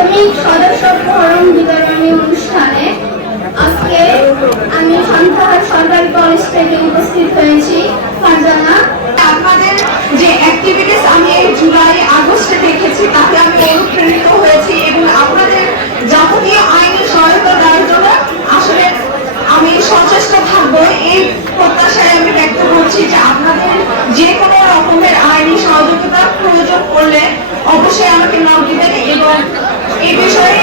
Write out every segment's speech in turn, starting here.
প্রাথমিক সদস্য ফোরাম বিবরণী অনুষ্ঠানে আজকে আমি সন্তাহার সরকারি কলেজ থেকে উপস্থিত হয়েছি। ফারজানা আপনাদের যে অ্যাক্টিভিটিস আমি এই জুলাই আগস্টে দেখেছি, তাতে আমি অনুপ্রেরিত হয়েছি এবং আপনাদের যাবতীয় আইনি সহায়তা দেওয়ার জন্য আসলে আমি সচেষ্ট থাকব। এই এই বিষয়ে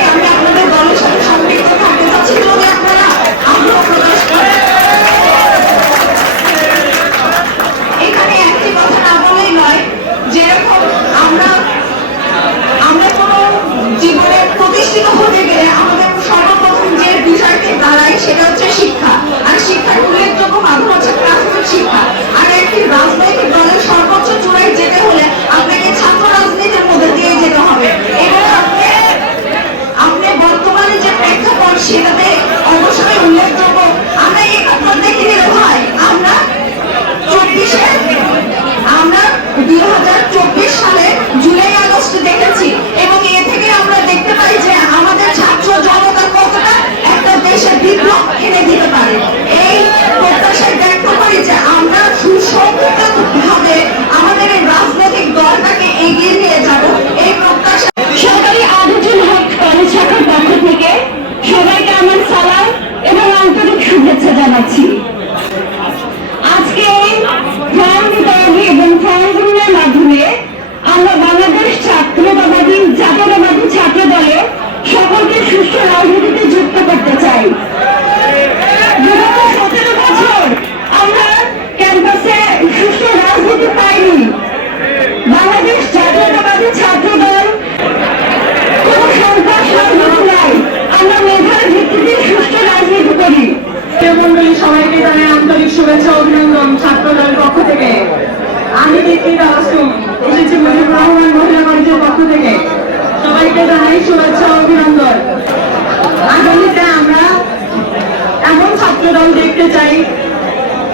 এমন ছাত্রদল দেখতে চাই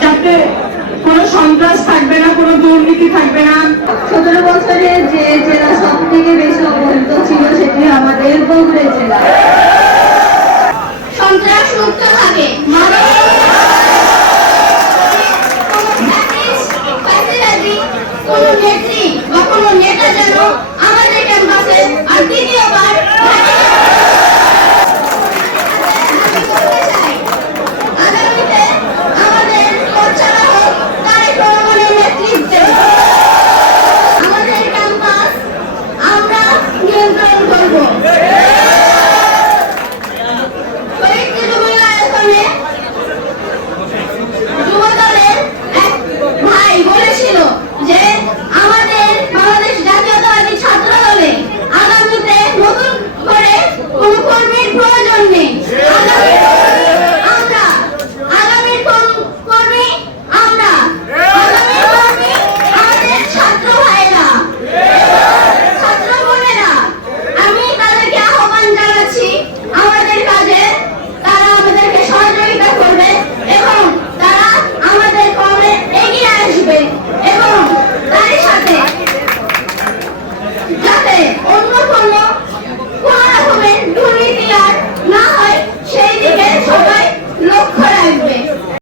যাতে কোনো সন্ত্রাস থাকবে না, কোনো দুর্নীতি থাকবে না। সতেরো বছরে যে জেলা সব থেকে বেশি অবহেলিত ছিল সেটি আমাদের বগুড়া জেলা భక్తులు నేత్రి భక్తులు నేత్రజను